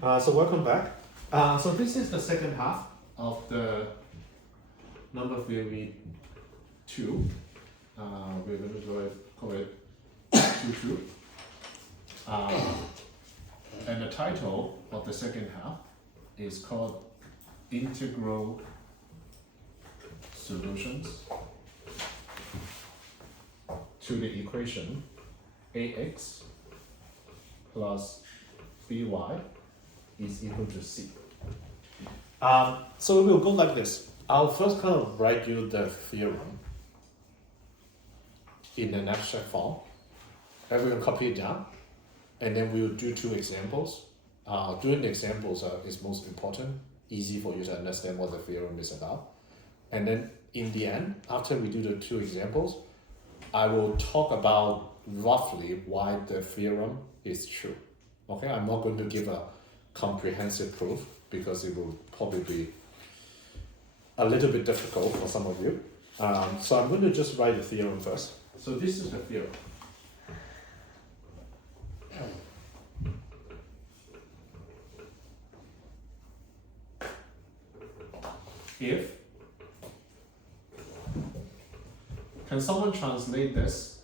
So welcome back. So this is the second half of the number theory 2. We're going to call it 2-2. And the title of the second half is called Integral Solutions to the equation ax plus by is equal to c. So we'll go like this. I'll first kind of write you the theorem in an abstract form. And we will copy it down, and then we will do 2 examples. Doing the examples is most important, easy for you to understand what the theorem is about. And then in the end, after we do the 2 examples, I will talk about roughly why the theorem is true. Okay, I'm not going to give a comprehensive proof because it will probably be a little bit difficult for some of you. So I'm going to just write the theorem first. So this is the theorem. If, can someone translate this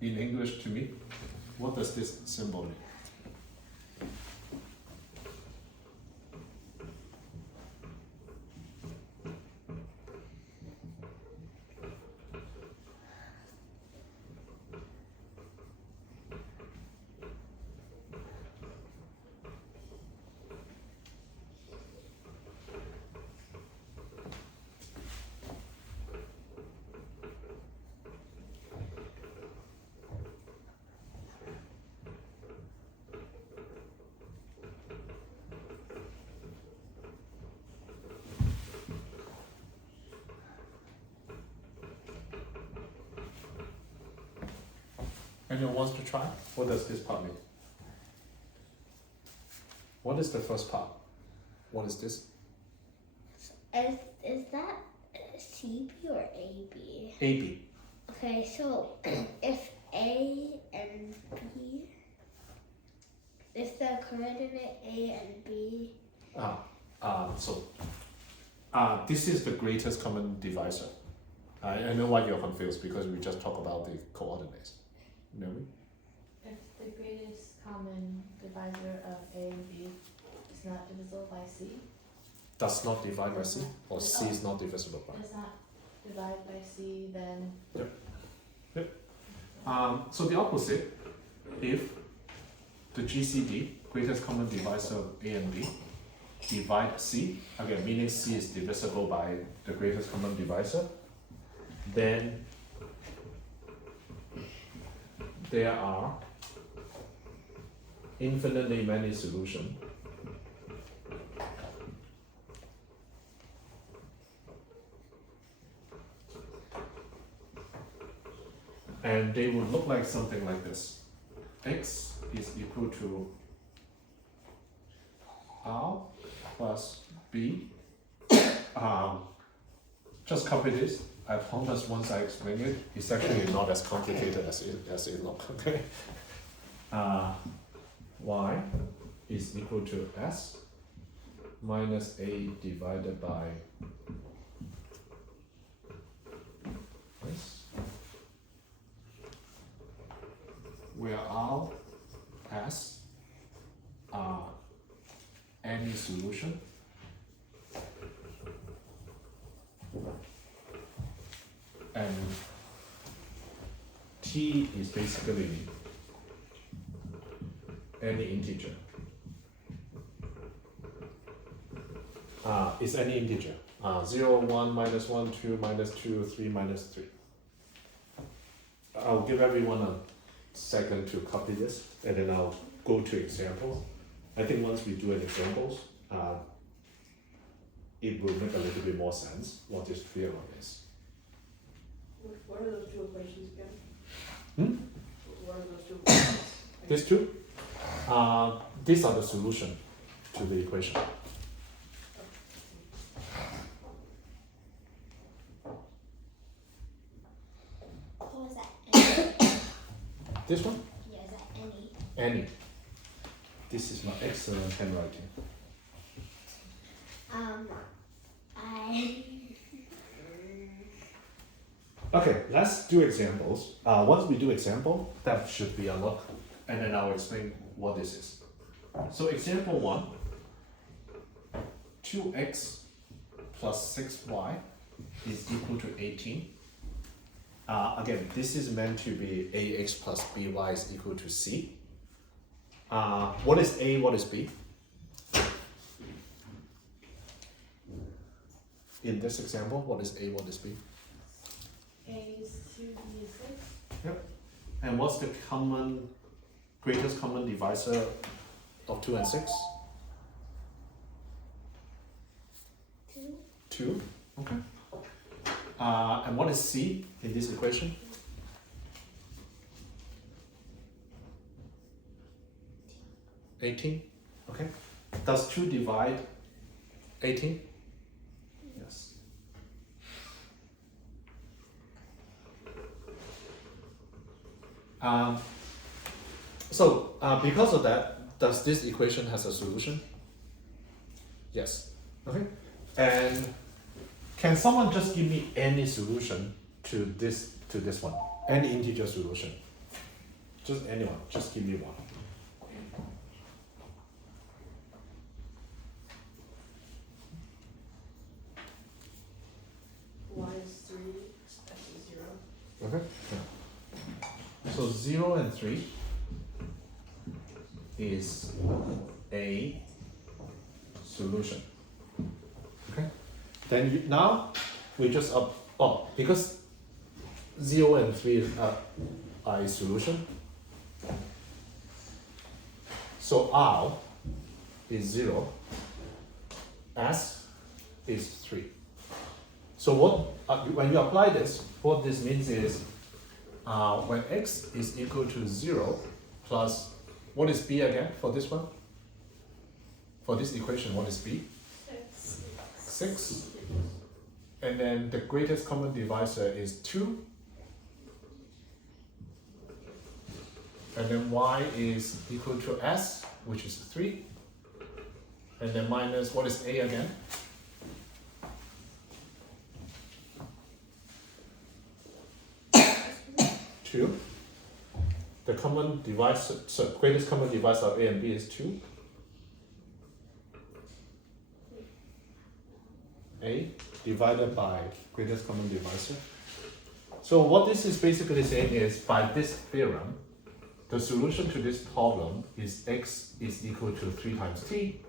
in English to me? What does this symbol mean? Anyone wants to try? What does this part mean? What is the first part? What is this? Is that CB or AB? AB. Okay, so if A and B, if the coordinate A and B. This is the greatest common divisor. I know why you're confused because we just talked about the coordinates. You know me? If the greatest common divisor of A and B is not divisible by C? Does not divide by C, or C is not divisible by. Does not divide by C, then. Yep. So the opposite, if the GCD, greatest common divisor of A and B, divide C, again meaning C is divisible by the greatest common divisor, then there are infinitely many solutions and they would look like something like this. X is equal to R plus B. Just copy this. I promise once I explain it, it's actually not as complicated as it looks, okay? Y is equal to S minus A divided by S, where R, S are any solution and T is basically any integer. It's any integer. 0, 1, minus 1, 2, minus 2, 3, minus 3. I'll give everyone a second to copy this, and then I'll go to examples. I think once we do an examples, it will make a little bit more sense what this theorem is. What are those 2 equations again? What are those 2 equations? These 2? These are the solution to the equation. What was that? This one? Yeah, is that any? Any. This is my excellent handwriting. I. Okay, let's do examples. Once we do example, that should be a lot, and then I'll explain what this is. So example 1, 2x plus 6y is equal to 18. Again, this is meant to be ax plus by is equal to c. What is a, what is b? In this example, what is a, what is b? A is 2, B is 6. Yep. And what's the greatest common divisor of 2 and 6? 2. 2. Okay. And what is c in this equation? 18. Okay. Does 2 divide 18? Yes. So because of that, does this equation has a solution? Yes. Okay. And can someone just give me any solution to this one? Any integer solution? Just anyone. Just give me one. Y is 3, X is 0. Okay. Yeah. So 0 and 3 is a solution. Okay. Then now we just because 0 and 3 are a solution. So R is 0, S is 3. So what when you apply this, what this means is when x is equal to 0 plus, what is b again for this one? For this equation, what is b? 6. And then the greatest common divisor is 2. And then y is equal to s, which is 3. And then minus, what is a again? 2. The common divisor, so greatest common divisor of a and b is 2. A divided by greatest common divisor. So what this is basically saying is, by this theorem, the solution to this problem is x is equal to 3 times t,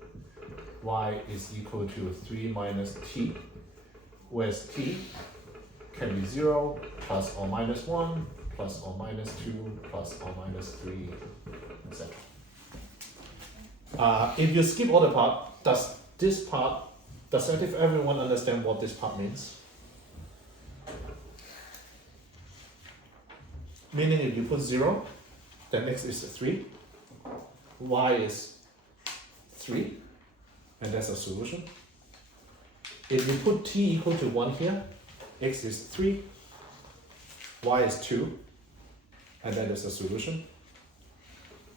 y is equal to 3 minus t, whereas t can be 0, plus or minus 1, plus or minus 2, plus or minus 3, etc. If you skip all the part, does everyone understand what this part means? Meaning if you put 0, then x is 3, y is 3, and that's a solution. If you put t equal to 1 here, x is 3, y is 2, and that is a solution.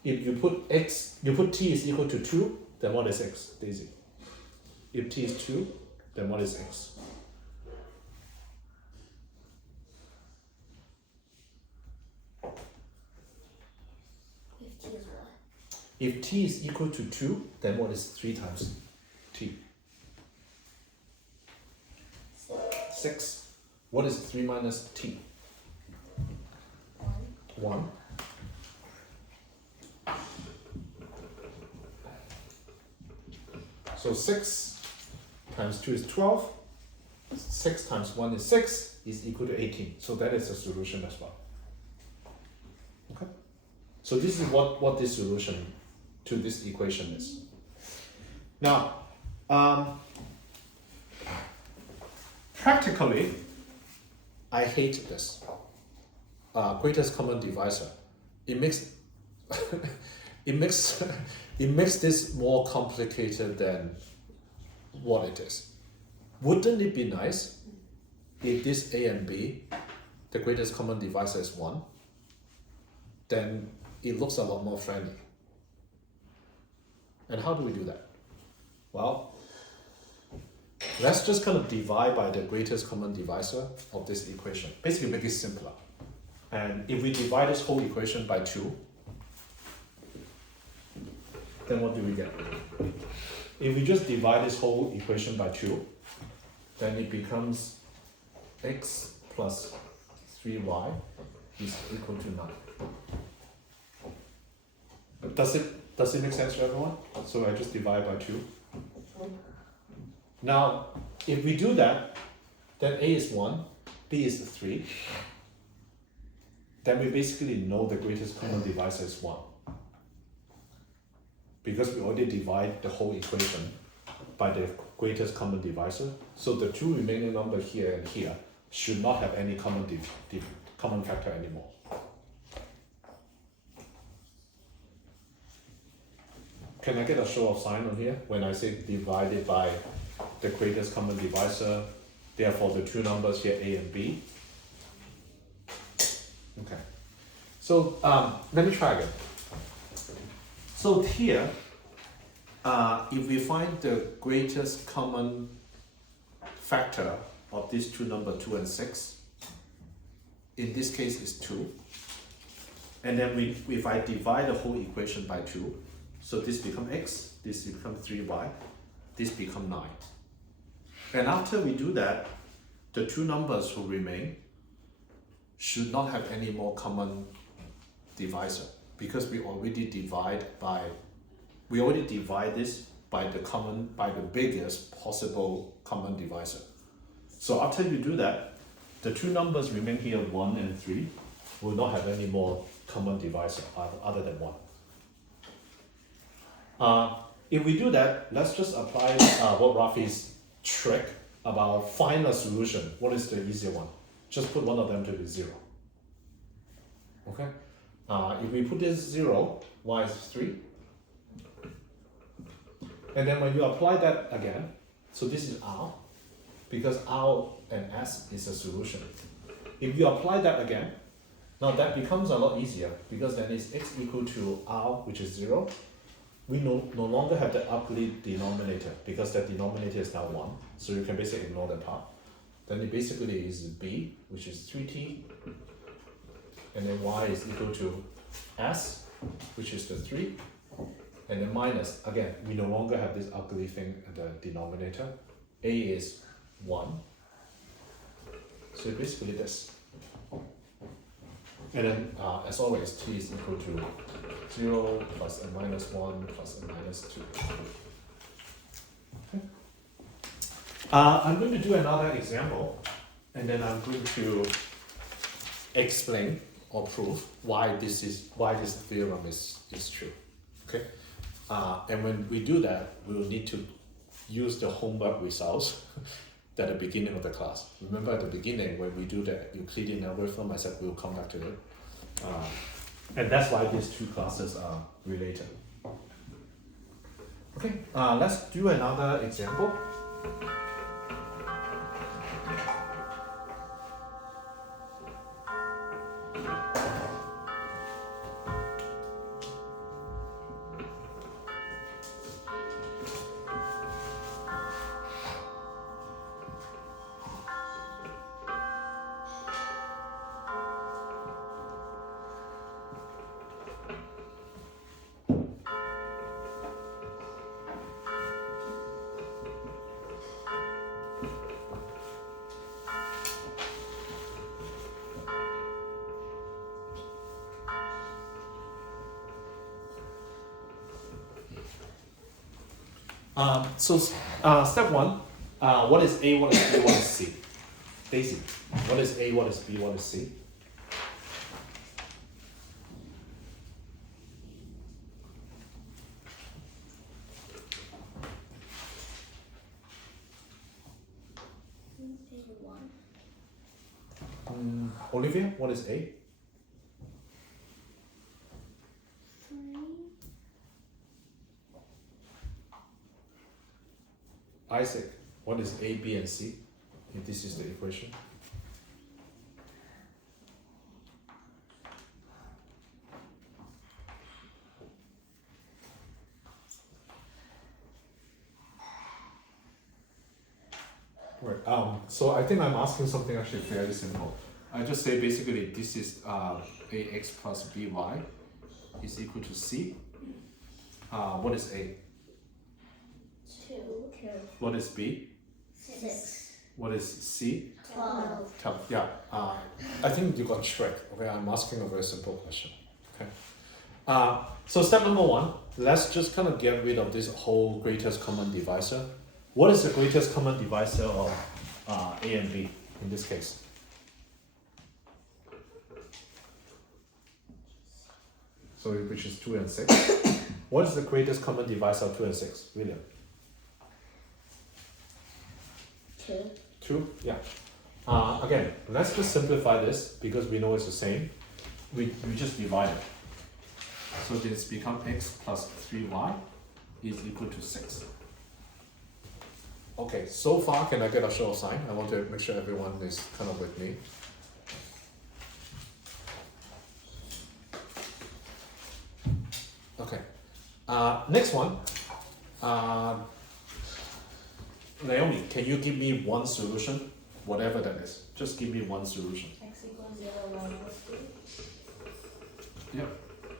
If you put t is equal to 2, then what is x, Daisy? If t is 2, then what is x? If t is equal to 2, then what is 3 times t? 6. What is 3 minus t? 1. So 6 times 2 is 12. 6 times 1 is 6 is equal to 18. So that is a solution as well. Okay? So this is what this solution to this equation is. Now, practically, I hate this. Greatest common divisor. It makes it makes this more complicated than what it is. Wouldn't it be nice if this a and b, the greatest common divisor is 1, then it looks a lot more friendly. And how do we do that? Well, let's just kind of divide by the greatest common divisor of this equation. Basically make it simpler. And if we divide this whole equation by 2, then what do we get? If we just divide this whole equation by 2, then it becomes x plus 3y is equal to 9. Does it make sense to everyone? So I just divide by 2. Now, if we do that, then a is 1, b is 3. Then we basically know the greatest common divisor is 1. Because we already divide the whole equation by the greatest common divisor. So the 2 remaining numbers here and here should not have any common factor anymore. Can I get a show of sign on here when I say divided by the greatest common divisor, therefore the 2 numbers here, a and b? Okay. So let me try again. So here, if we find the greatest common factor of these 2 numbers, 2 and 6, in this case is 2. And then if I divide the whole equation by 2, so this becomes x, this becomes 3y, this becomes 9. And after we do that, the 2 numbers who remain should not have any more common divisor, because we already divide this by the biggest possible common divisor. So after you do that, the 2 numbers remain here, 1 and 3, will not have any more common divisor other than 1. If we do that, let's just apply what Rafi's trick about find a solution. What is the easier one? Just put one of them to be 0. Okay? If we put this 0, y is 3. And then when you apply that again, so this is R, because R and S is a solution. If you apply that again, now that becomes a lot easier, because then it's x equal to R, which is 0. We no longer have the ugly denominator, because that denominator is now 1, so you can basically ignore that part. Then it basically is b, which is 3t, and then y is equal to s, which is the 3, and then minus, again, we no longer have this ugly thing at the denominator. A is 1, so basically this. And then, as always, t is equal to 0 plus n minus 1 plus n minus 2. Okay. I'm going to do another example, and then I'm going to explain or prove why this theorem is true. Okay. And when we do that, we will need to use the homework results at the beginning of the class. Remember at the beginning when we do the Euclidean algorithm, I said we'll come back to it. And that's why these 2 classes are related. Okay, let's do another example. Step 1, what is A, what is B, what is C? Daisy, what is A, what is B, what is C? Olivia, what is A? 3. Isaac, what is A, B, and C? If this is the equation. Right. So I think I'm asking something actually fairly simple. I just say basically this is ax plus by is equal to c. What is a? 2, What is b? 6, What is c? 12. 12. Yeah. I think you got tricked. Okay. I'm asking a very simple question. Okay. So step number 1. Let's just kind of get rid of this whole greatest common divisor. What is the greatest common divisor of a and b in this case? So which is 2 and 6. What is the greatest common divisor of 2 and 6, William? 2. 2? Yeah. Again, let's just simplify this because we know it's the same. We just divide it. So this becomes x plus 3y is equal to 6. Okay, so far can I get a show of sign? I want to make sure everyone is kind of with me. Okay. Next one. Naomi, can you give me one solution? Whatever that is. Just give me one solution. X equals 0, y equals 2. Yep.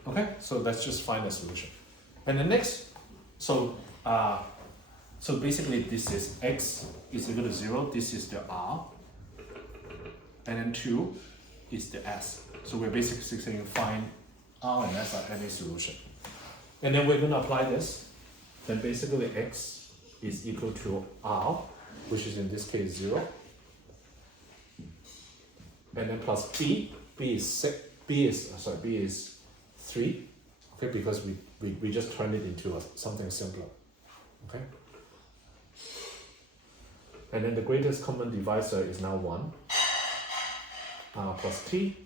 Okay, so let's just find a solution. And the next, so basically this is x is equal to 0, this is the r, and then 2 is the s. So we're basically saying find r and s are any solution. And then we're going to apply this. Then basically x is equal to r, which is in this case 0. And then plus b is 3. Okay, because we just turned it into something simpler. Okay. And then the greatest common divisor is now 1 plus t.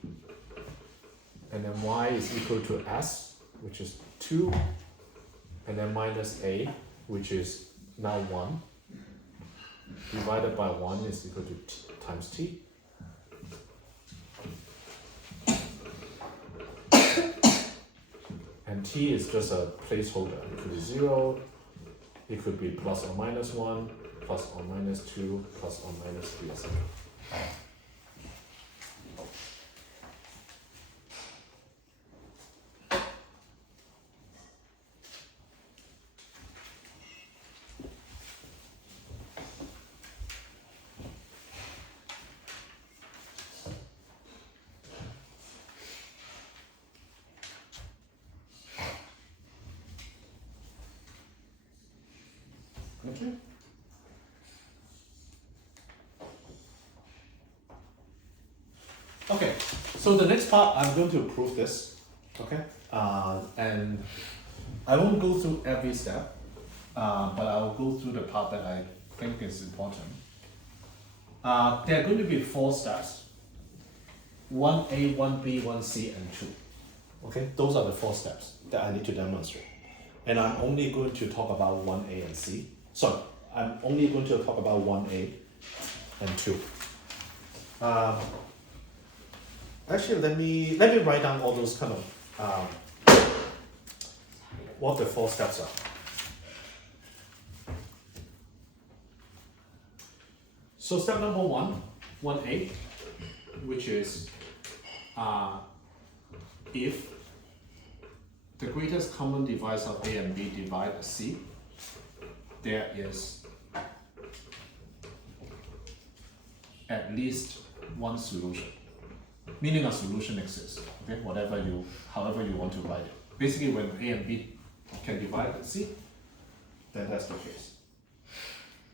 And then y is equal to s, which is 2. And then minus a, which is now 1. Divided by 1 is equal to t times t. And t is just a placeholder. It could be 0, it could be plus or minus 1, plus or minus 2, plus or minus 3, etc. Okay. Okay, so the next part I'm going to prove this. Okay, and I won't go through every step, but I'll go through the part that I think is important. There are going to be 4 steps: 1A, 1B, 1C, and 2. Okay, those are the 4 steps that I need to demonstrate. And I'm only going to talk about 1A and C. Sorry, I'm only going to talk about 1A and 2. Actually, let me write down all those kind of what the 4 steps are. So step number 1, 1A, which is if the greatest common divisor of A and B divide C, there is at least one solution, meaning a solution exists. Okay, however you want to write it. Basically, when A and B can divide C, then that's the case.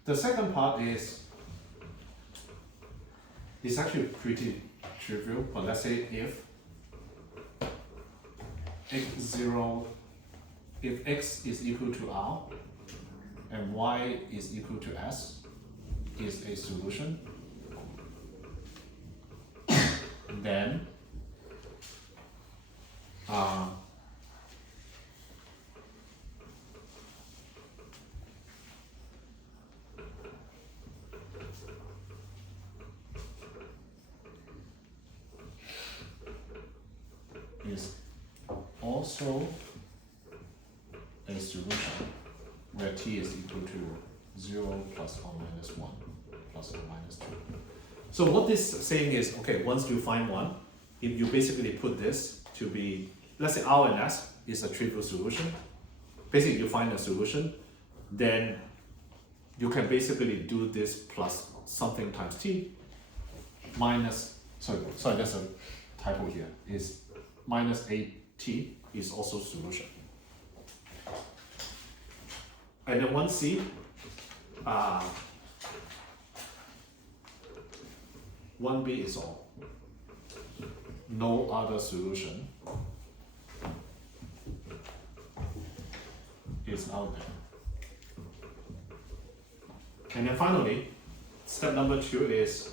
The second part is it's actually pretty trivial, but let's say if if x is equal to r and y is equal to s is a solution, then is also a solution where t is equal to 0 plus or minus 1. plus or minus 2. So what this is saying is, okay, once you find one, if you basically put this to be, let's say R and S is a trivial solution, basically you find a solution, then you can basically do this plus something times t minus, sorry, there's a typo here, is minus 8t is also solution. And then 1c, 1b is all. No other solution is out there. And then finally, step number 2 is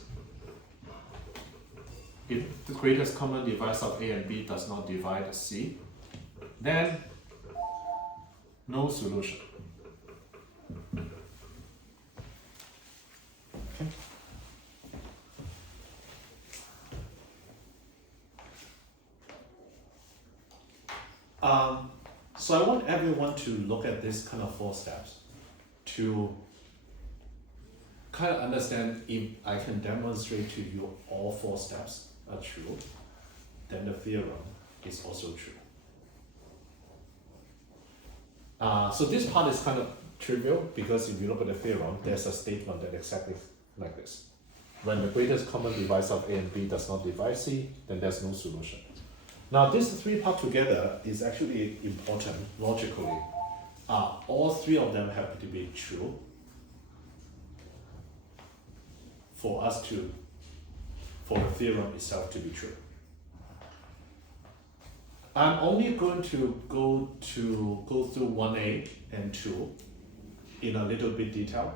if the greatest common divisor of A and B does not divide C, then no solution. So I want everyone to look at this kind of 4 steps to kind of understand if I can demonstrate to you all 4 steps are true, then the theorem is also true. So this part is kind of trivial because if you look at the theorem, there's a statement that exactly like this. When the greatest common divisor of A and B does not divide C, then there's no solution. Now these 3 parts together is actually important logically. All 3 of them have to be true for the theorem itself to be true. I'm only going to go through 1a and 2 in a little bit detail,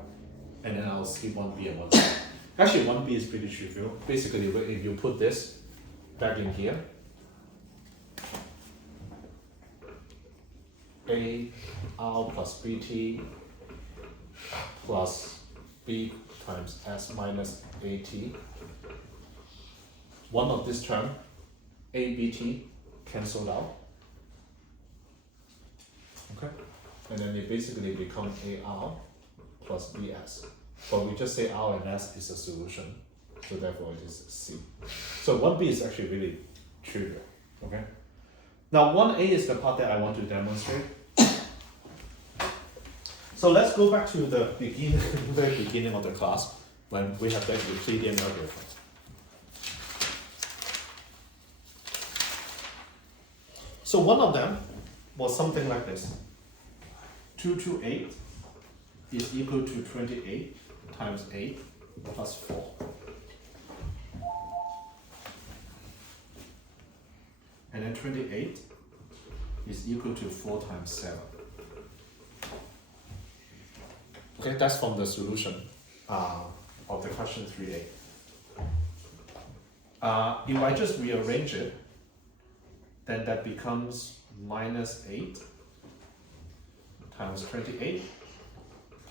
and then I'll skip 1b and 1c. Actually 1b is pretty trivial. Basically if you put this back in here, A R plus BT plus B times S minus AT. One of this term, ABT, cancelled out. Okay? And then it basically becomes AR plus BS. But we just say R and S is a solution, so therefore it is C. So 1B is actually really trivial. Okay? Now 1A is the part that I want to demonstrate. So let's go back to the very beginning of the class when we have that Euclidean algorithm. So one of them was something like this. 2 to 8 is equal to 28 times 8 plus 4. And then 28 is equal to 4 times 7. Okay, that's from the solution of the question 3a. If I just rearrange it, then that becomes minus 8 times 28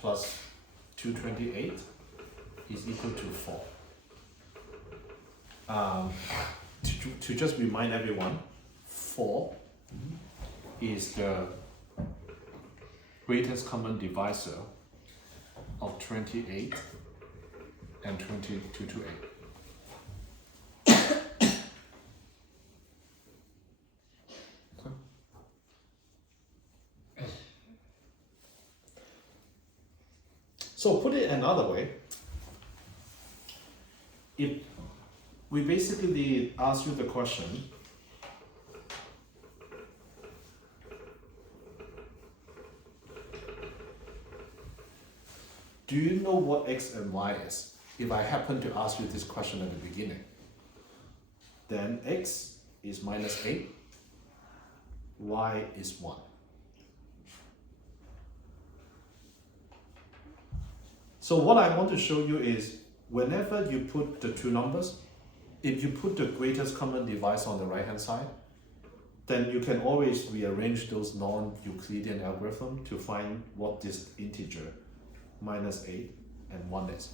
plus 228 is equal to 4. To just remind everyone, 4 is the greatest common divisor of 28 and 22 to 8. So put it another way, if we basically ask you the question, do you know what x and y is? If I happen to ask you this question at the beginning, then x is minus 8, y is 1. So what I want to show you is whenever you put the 2 numbers, if you put the greatest common divisor on the right hand side, then you can always rearrange those non-Euclidean algorithms to find what this integer minus 8 and 1 is.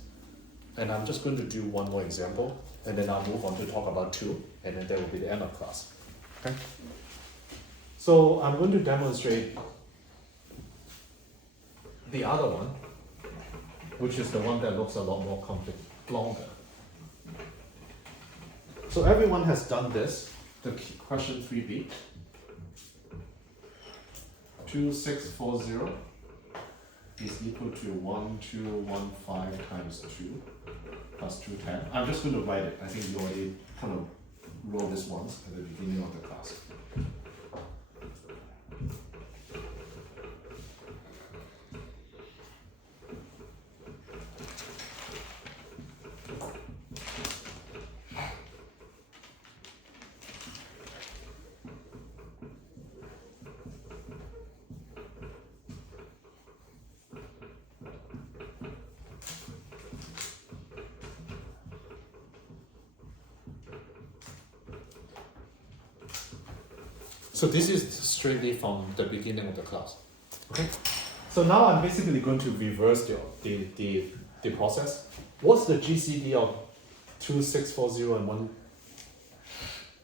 And I'm just going to do one more example, and then I'll move on to talk about 2, and then that will be the end of class. Okay? So I'm going to demonstrate the other one. which is the one that looks a lot more longer. So everyone has done this. The question 3b. 2640 is equal to 1215 times 2 plus 210. I'm just going to write it. I think you already kind of wrote this once at the beginning of the class. So this is straightly from the beginning of the class. Okay. So now I'm basically going to reverse the process. What's the GCD of 2640 and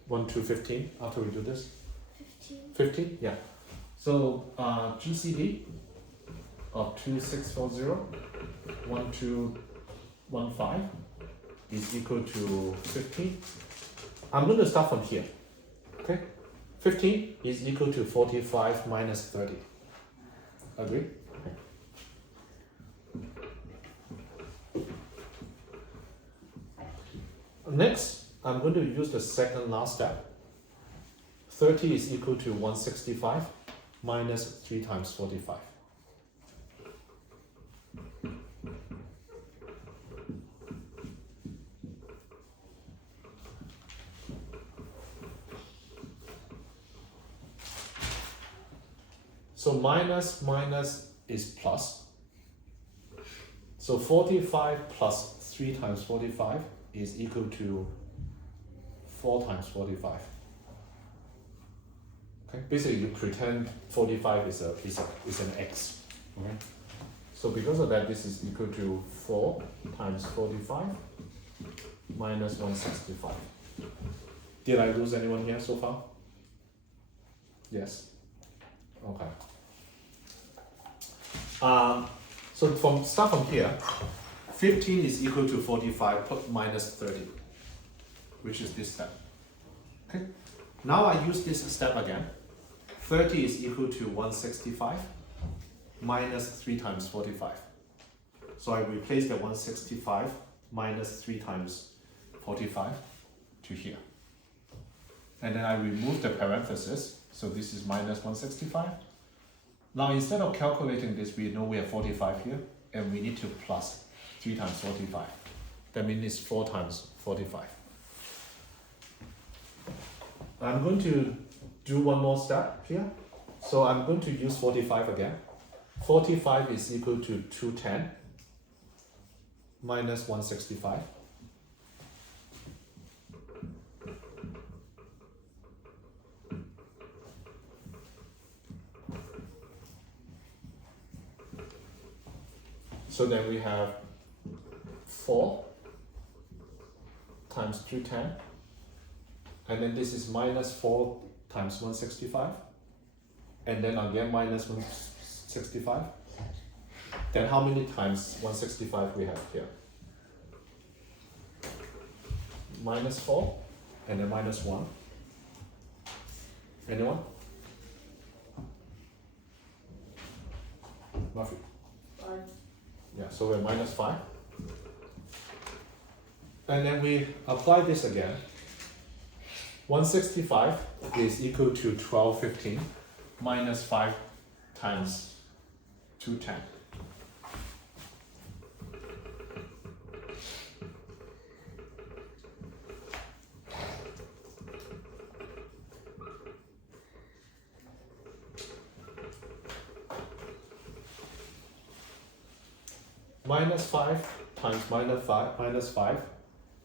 1215 after we do this? 15. 15? Yeah. So GCD of 2640, 1215 is equal to 15. I'm going to start from here. Okay. 15 is equal to 45 minus 30. Agree? Next, I'm going to use the second last step. 30 is equal to 165 minus 3 times 45. So minus is plus. So 45 plus 3 times 45 is equal to 4 times 45. Okay, basically you pretend 45 is an x. Okay. So because of that, this is equal to 4 times 45 minus 165. Did I lose anyone here so far? Yes. Okay. So start from here, 15 is equal to 45 minus 30, which is this step. Okay. Now I use this step again. 30 is equal to 165 minus 3 times 45. So I replace the 165 minus 3 times 45 to here. And then I remove the parenthesis. So this is minus 165. Now instead of calculating this, we know we have 45 here, and we need to plus 3 times 45. That means it's 4 times 45. I'm going to do one more step here. So I'm going to use 45 again. 45 is equal to 210 minus 165. So then we have 4 times 210, and then this is minus 4 times 165, and then again minus 165. Then how many times 165 we have here? Minus 4, and then minus 1. Anyone? Murphy? 5. Yeah, so we're minus 5. And then we apply this again. 165 is equal to 1215 minus 5 times 210. Minus 5 times minus 5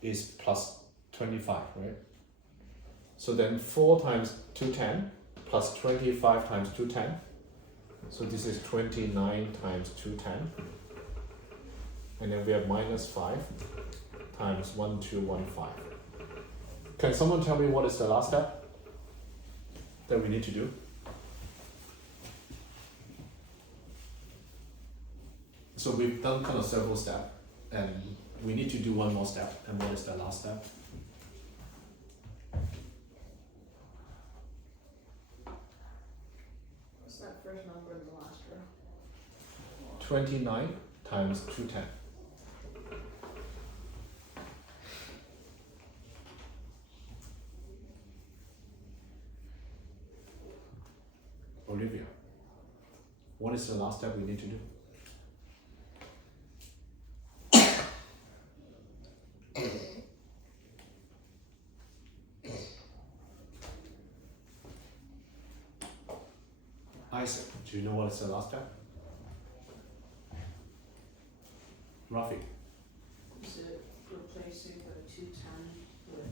is plus 25, right? So then 4 times 210 plus 25 times 210. So this is 29 times 210. And then we have minus 5 times 1215. Can someone tell me what is the last step that we need to do? So we've done kind of several steps, and we need to do one more step. And what is the last step? What's that first number in the last row? 29 times 210. Olivia, what is the last step we need to do? Isaac, do you know what is the last step? Rafi, Is it replacing the 210 with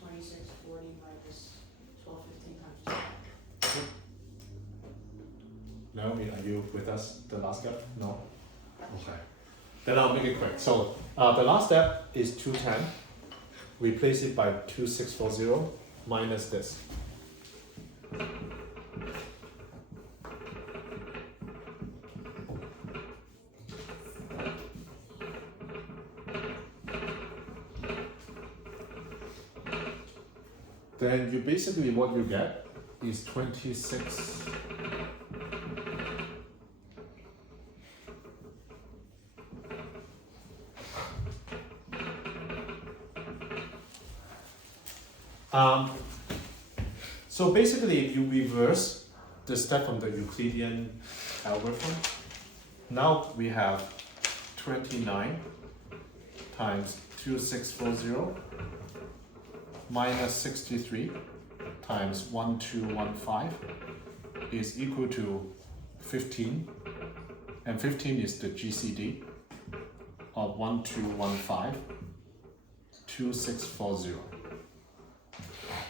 2640 minus 1215 times 2? Naomi, are you with us the last step? No? Okay. Then I'll make it quick. So the last step is 210. Replace it by 2640 minus this. Then you basically what you get is 26. So basically, if you reverse the step from the Euclidean algorithm, now we have 29 times 2640 minus 63 times 1215 is equal to 15, and 15 is the GCD of 1215, 2640.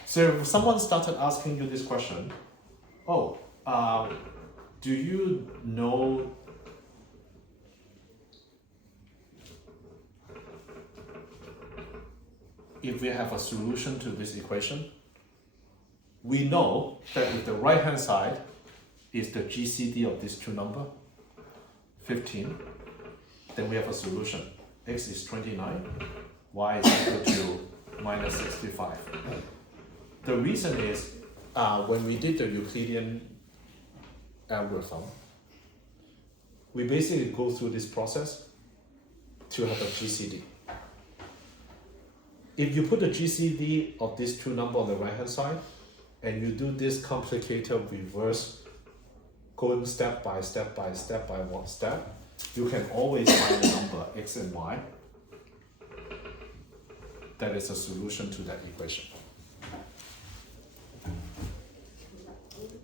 So if someone started asking you this question, do you know if we have a solution to this equation? We know that if the right hand side is the GCD of these two numbers, 15, then we have a solution. X is 29, y is equal to minus 65. The reason is when we did the Euclidean algorithm, we basically go through this process to have a GCD. If you put the GCD of these two numbers on the right hand side, and you do this complicated reverse, going step by step by step by one step, you can always find a number x and y that is a solution to that equation.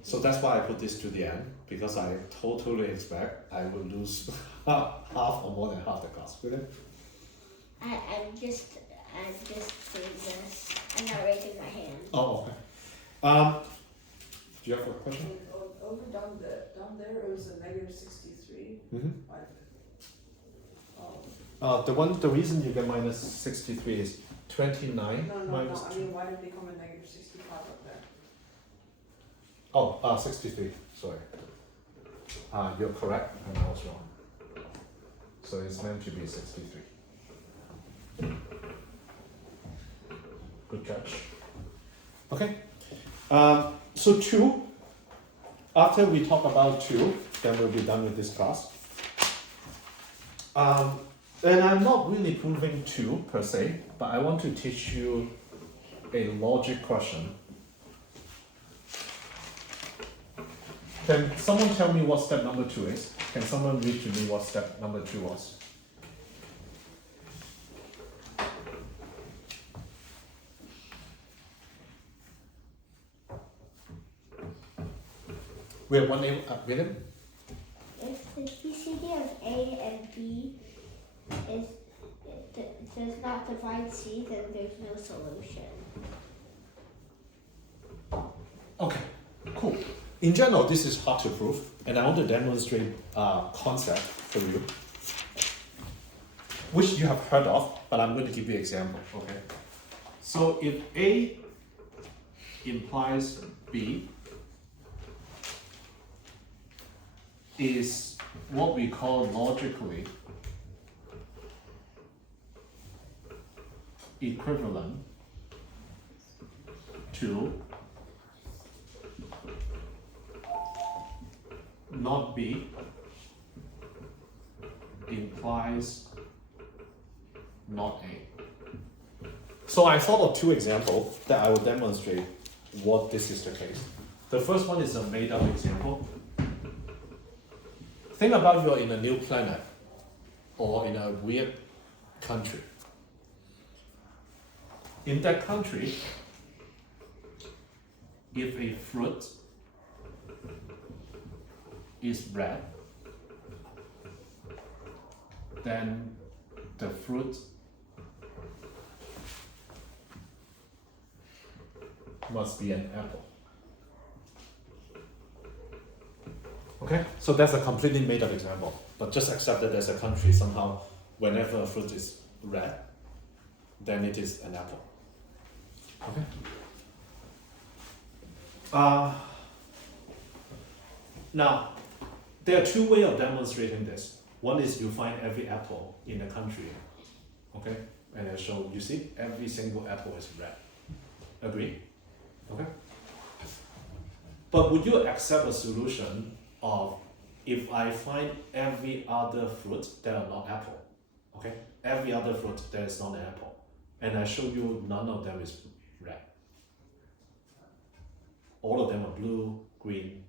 So that's why I put this to the end, because I totally expect I will lose half or more than half the class. William? I'm just doing this. I'm not raising my hand. Oh, okay. Do you have a question? Over down there, it was a negative 63. Mm-hmm. Why- The reason you get minus 63 is 29 No, minus I mean, why did it become a negative 65 up there? 63, sorry. You're correct, and I was wrong. So it's meant to be 63. Good catch. Okay. So 2, after we talk about 2, then we'll be done with this class. And I'm not really proving 2 per se, but I want to teach you a logic question. Can someone tell me what step number 2 is? Can someone read to me what step number 2 was? We have one name, William? If the GCD of A and B does not divide C, then there's no solution. Okay, cool. In general, this is hard to prove, and I want to demonstrate a concept for you, which you have heard of, but I'm going to give you an example, okay? So if A implies B is what we call logically equivalent to not B implies not A. So I thought of two examples that I will demonstrate what this is the case. The first one is a made up example. Think about you're in a new planet or in a weird country. In that country, if a fruit is red, then the fruit must be an apple. Okay, so that's a completely made up example, but just accept that as a country somehow, whenever a fruit is red, then it is an apple. Okay. Now, there are two ways of demonstrating this. One is you find every apple in the country, okay, and I show you see every single apple is red. Agree? Okay. But would you accept a solution of if I find every other fruit that are not apple, okay, every other fruit that is not an apple, and I show you none of them is red. All of them are blue, green.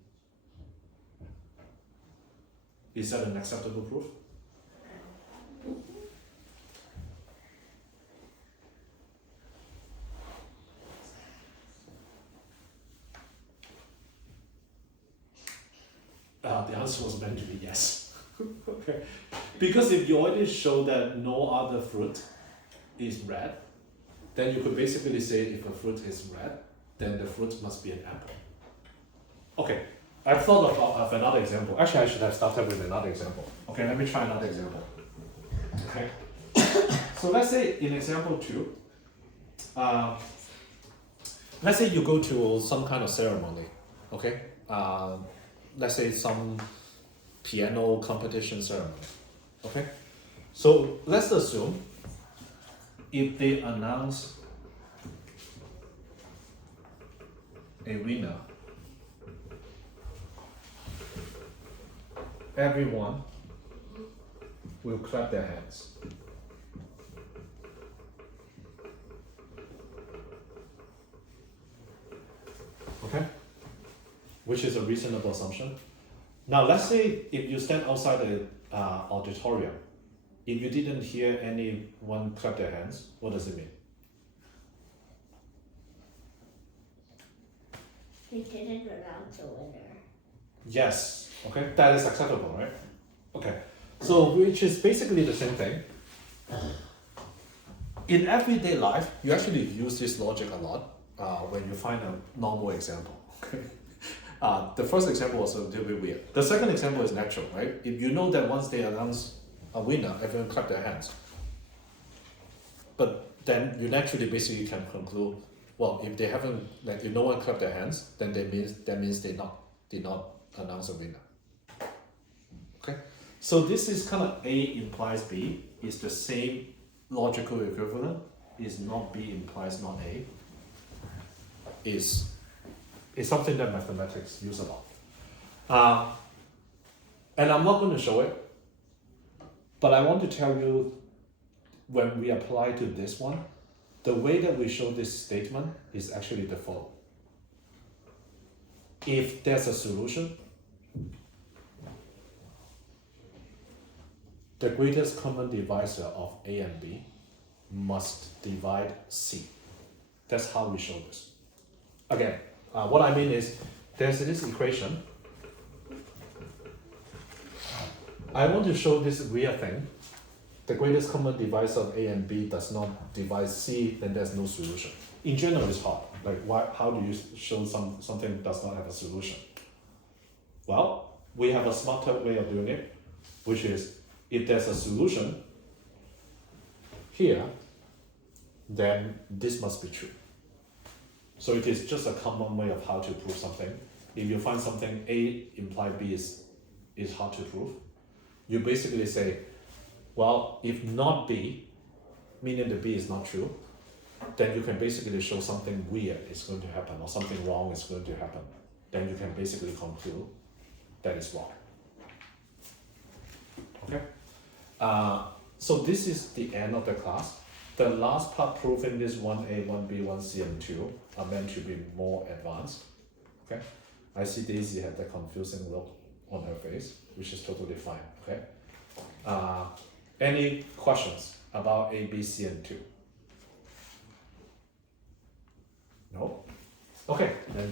Is that an acceptable proof? The answer was meant to be yes. Okay. Because if you already show that no other fruit is red, then you could basically say if a fruit is red, then the fruit must be an apple. Okay, I thought of another example. Actually, I should have started with another example. Okay, let me try another example. Okay. So let's say in example 2, let's say you go to some kind of ceremony. Okay. Let's say some piano competition ceremony. Okay. So let's assume if they announce a winner, everyone will clap their hands. Okay? Which is a reasonable assumption. Now let's say if you stand outside the auditorium, if you didn't hear anyone clap their hands, what does it mean? They didn't announce a winner. Yes. Okay, that is acceptable, right? Okay, so which is basically the same thing. In everyday life, you actually use this logic a lot when you find a normal example. Okay. The first example was a little bit weird. The second example is natural, right? If you know that once they announce a winner, everyone clap their hands. But then you naturally basically can conclude, well, if they haven't, like, if no one clapped their hands, then that means they did not announce a winner. Okay, so this is kind of A implies B is the same logical equivalent. Is not B implies not A. Is something that mathematics use a lot. And I'm not going to show it, but I want to tell you when we apply to this one, the way that we show this statement is actually the following. If there's a solution, the greatest common divisor of A and B must divide C. That's how we show this. Again, what I mean is, there's this equation. I want to show this weird thing. The greatest common divisor of A and B does not divide C, then there's no solution. In general, it's hard. Like, how do you show something does not have a solution? Well, we have a smarter way of doing it, which is, if there's a solution here, then this must be true. So it is just a common way of how to prove something. If you find something A implies B is hard to prove, you basically say, well, if not B, meaning the B is not true, then you can basically show something weird is going to happen or something wrong is going to happen. Then you can basically conclude that is wrong. Okay? So this is the end of the class. The last part proving this 1A, 1B, 1C, and 2 are meant to be more advanced. Okay? I see Daisy had that confusing look on her face, which is totally fine. Okay? Any questions about A, B, C, and 2? No? Okay, then